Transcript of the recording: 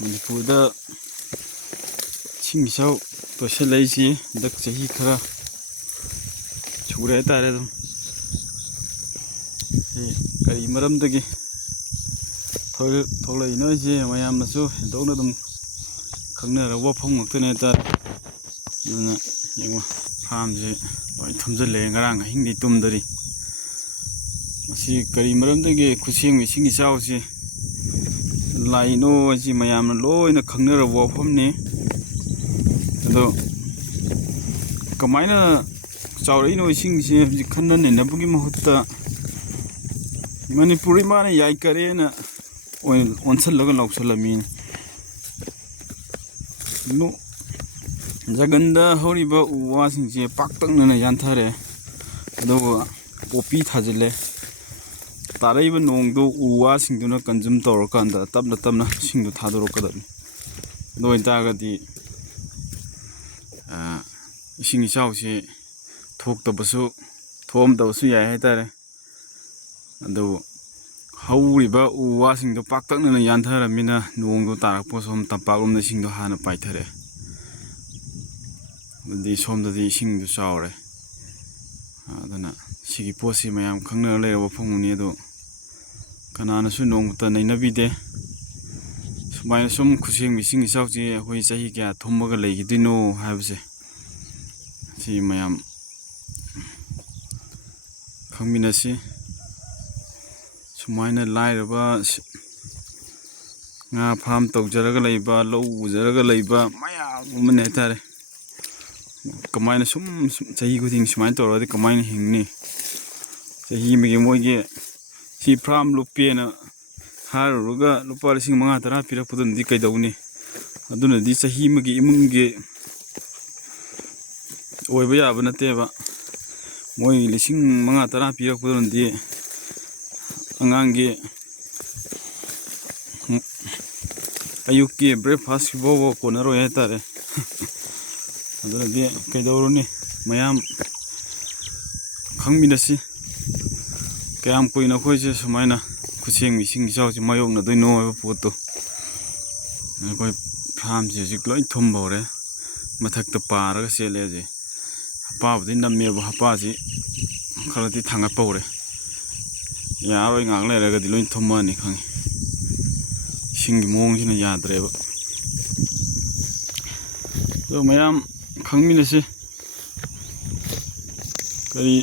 ꯃꯅꯤꯄꯨꯔꯗ ꯏꯁꯤꯡ ꯏꯆꯥꯎ ꯇꯣꯏꯁꯤꯜꯂꯛꯏꯁꯤ ꯍꯟꯗꯛ ꯆꯍꯤ ꯈꯔ ꯁꯨꯔꯦ ꯍꯥꯏꯇꯥꯔꯦ꯫ ꯑꯗꯨꯝ ꯁꯤ ꯀꯔꯤ ꯃꯔꯝꯗꯒꯤ ꯊꯣꯛꯂꯛꯏꯅꯣ ꯍꯥꯏꯁꯦ ꯃꯌꯥꯝꯅꯁꯨ ꯍꯦꯟꯗꯣꯛꯅ ꯑꯗꯨꯝ ꯈꯪꯅꯔꯕ ꯋꯥꯐꯝ ꯉꯥꯛꯇꯅꯦ ꯍꯥꯏꯇꯥꯔꯦ꯫ ꯑꯗꯨꯅ ꯌꯦꯡꯉꯣ ꯐꯥꯔꯝꯁꯦ ꯂꯣꯏ ꯊꯨꯝꯖꯤꯜꯂꯛꯑꯦ, ꯉꯔꯥꯡ ꯑꯍꯤꯡꯗꯤ ꯇꯨꯝꯗꯔꯤ꯫ ꯃꯁꯤ ꯀꯔꯤ ꯃꯔꯝꯗꯒꯤ ꯈꯨꯠꯁꯦꯝꯒꯤ ꯏꯁꯤꯡ ꯏꯆꯥꯎꯁꯤ ꯂꯥꯛꯏꯅꯣ ꯍꯥꯏꯁꯤ ꯃꯌꯥꯝꯅ ꯂꯣꯏꯅ ꯈꯪꯅꯔꯕ ꯋꯥꯐꯝꯅꯤ꯫ ꯑꯗꯣ ꯀꯃꯥꯏꯅ ꯆꯥꯎꯔꯛꯏꯅꯣ ꯏꯁꯤꯡꯁꯦ ꯍꯧꯖꯤꯛ ꯈꯟꯅ ꯅꯩꯅꯕꯒꯤ ꯃꯍꯨꯠꯇ ꯃꯅꯤꯄꯨꯔ ꯏꯃꯥꯅ ꯌꯥꯏꯀꯔꯦꯅ ꯑꯣꯟꯁꯜꯂꯒ ꯂꯥꯎꯁꯜꯂꯝꯃꯤꯅꯤ꯫ ꯖꯒꯟꯗ ꯍꯧꯔꯤꯕ ꯎ ꯋꯥꯁꯤꯡꯁꯦ ꯄꯥꯛꯇꯛꯅꯅ ꯌꯥꯟꯊꯔꯦ, ꯑꯗꯨꯒ ꯄꯣꯄꯤ ꯊꯥꯖꯤꯜꯂꯦ꯫ ꯇꯥꯔꯛꯏꯕ ꯅꯣꯡꯗꯨ ꯎ ꯋꯥꯁꯤꯡꯗꯨꯅ ꯀꯟꯖꯨꯝ ꯇꯧꯔꯀꯥꯟꯗ ꯇꯞꯅ ꯇꯞꯅ ꯏꯁꯤꯡꯗꯨ ꯊꯥꯗꯣꯔꯛꯀꯗꯕꯅꯤ꯫ ꯑꯗꯨ ꯑꯣꯏꯇꯥꯔꯒꯗꯤ ꯏꯁꯤꯡ ꯏꯆꯥꯎꯁꯤ ꯊꯣꯛꯑꯝꯗꯕꯁꯨ ꯌꯥꯏ ꯍꯥꯏꯇꯥꯔꯦ꯫ ꯑꯗꯨ ꯍꯧꯔꯤꯕ ꯎ ꯋꯥꯁꯤꯡꯗꯣ ꯄꯥꯛꯇꯛꯅꯅ ꯌꯥꯟꯊꯔꯝꯃꯤꯅ ꯅꯣꯡꯗꯣ ꯇꯥꯔꯛꯄ ꯁꯣꯝ ꯇꯝꯄꯥꯛꯂꯣꯝꯗ ꯏꯁꯤꯡꯗꯣ ꯍꯥꯟꯅ ꯄꯥꯏꯊꯔꯛꯑꯦ꯫ ꯑꯗꯨꯗꯤ ꯁꯣꯝꯗꯗꯤ ꯏꯁꯤꯡꯗꯨ ꯆꯥꯎꯔꯦ꯫ ꯑꯗꯨꯅ ꯁꯤꯒꯤ ꯄꯣꯠꯁꯤ ꯃꯌꯥꯝ ꯈꯪꯅꯔ ꯂꯩꯔꯕ ꯋꯥꯐꯝꯅꯤ, ꯑꯗꯣ ꯀꯅꯥꯅꯁꯨ ꯅꯣꯡꯃꯇ ꯅꯩꯅꯕꯤꯗꯦ꯫ ꯁꯨꯃꯥꯏꯅ ꯁꯨꯝ ꯈꯨꯠꯁꯦꯝꯒꯤ ꯏꯁꯤꯡ ꯏꯆꯥꯎꯁꯤ ꯑꯩꯈꯣই ꯆꯍꯤ ꯀꯌꯥ ꯊꯨꯝꯃꯒ ꯂꯩꯈꯤꯗꯣꯏꯅꯣ ꯍꯥꯏꯕꯁꯦ ꯁꯤ ꯃꯌꯥꯝ ꯈꯪꯃꯤꯟꯅꯁꯤ꯫ ꯁꯨꯃꯥꯏꯅ ꯂꯥꯏꯔꯕ ꯉꯥ ꯐꯥꯝ ꯇꯧꯖꯔꯒ ꯂꯩꯕ, ꯂꯧ ꯎꯖꯔꯒ ꯂꯩꯕ ꯃꯌꯥꯝ ꯑꯃꯅꯦ ꯍꯥꯏꯇꯥꯔꯦ꯫ ꯀꯃꯥꯏꯅ ꯁꯨꯝ ꯆꯍꯤ ꯈꯨꯗꯤꯡ ꯁꯨꯃꯥꯏꯅ ꯇꯧꯔꯒꯗꯤ ꯀꯃꯥꯏꯅ ꯍꯤꯡꯅꯤ? ꯆꯍꯤ ꯑꯃꯒꯤ ꯃꯣꯏꯒꯤ ꯁꯤ ꯐꯥꯔꯝ ꯂꯨꯞꯀꯦꯅ ꯍꯥꯏꯔꯨꯔꯒ ꯂꯨꯄꯥ 5,000-10,000 ꯄꯤꯔꯛꯄꯗꯨꯅꯗꯤ ꯀꯩꯗꯧꯅꯤ? ꯑꯗꯨꯅꯗꯤ ꯆꯍꯤ ꯑꯃꯒꯤ ꯏꯃꯨꯡꯒꯤ ꯑꯣꯏꯕ ꯌꯥꯕ ꯅꯠꯇꯦꯕ꯫ ꯃꯣꯏ 5,000-10,000 ꯄꯤꯔꯛꯄꯗꯨꯅꯗꯤ ꯑꯉꯥꯡꯒꯤ ꯑꯌꯨꯛꯀꯤ ꯕ꯭ꯔꯦꯛꯐꯥꯁꯀꯤ ꯐꯥꯎꯕ ꯀꯣꯟꯅꯔꯣꯏ ꯍꯥꯏꯇꯥꯔꯦ꯫ ꯑꯗꯨꯅꯗꯤ ꯀꯩꯗꯧꯔꯨꯅꯤ? ꯃꯌꯥꯝ ꯈꯪꯃꯤꯟꯅꯁꯤ ꯀꯌꯥꯝ ꯀꯨꯏꯅ ꯑꯩꯈꯣꯏꯁꯦ ꯁꯨꯃꯥꯏꯅ ꯈꯨꯠꯁꯦꯝꯒꯤ ꯏꯁꯤꯡ ꯏꯆꯥꯎꯁꯤ ꯃꯥꯌꯣꯛꯅꯗꯣꯏꯅꯣ ꯍꯥꯏꯕ ꯄꯣꯠꯇꯨ꯫ ꯑꯩꯈꯣꯏ ꯐꯥꯔꯝꯁꯦ ꯍꯧꯖꯤꯛ ꯂꯣꯏ ꯊꯨꯝꯕ ꯍꯧꯔꯦ, ꯃꯊꯛꯇ ꯄꯥꯔꯒ ꯆꯦꯜꯂꯦ ꯍꯧꯖꯤꯛ꯫ ꯍꯞꯄꯥꯕꯨꯗꯤ ꯅꯝꯃꯦꯕ, ꯍꯞꯄꯥꯁꯤ ꯈꯔꯗꯤ ꯊꯥꯡꯒꯠꯄ ꯍꯧꯔꯦ꯫ ꯌꯥꯔꯣꯏ, ꯉꯥꯏꯍꯥꯛ ꯂꯩꯔꯒꯗꯤ ꯂꯣꯏ ꯊꯨꯝꯃꯛꯑꯅꯤ ꯈꯪꯉꯤ꯫ ꯏꯁꯤꯡꯒꯤ ꯃꯑꯣꯡꯁꯤꯅ ꯌꯥꯗ꯭ꯔꯦꯕ꯫ ꯑꯗꯣ ꯃꯌꯥꯝ ꯈꯪꯃꯤꯟꯅꯁꯤ ꯀꯔꯤ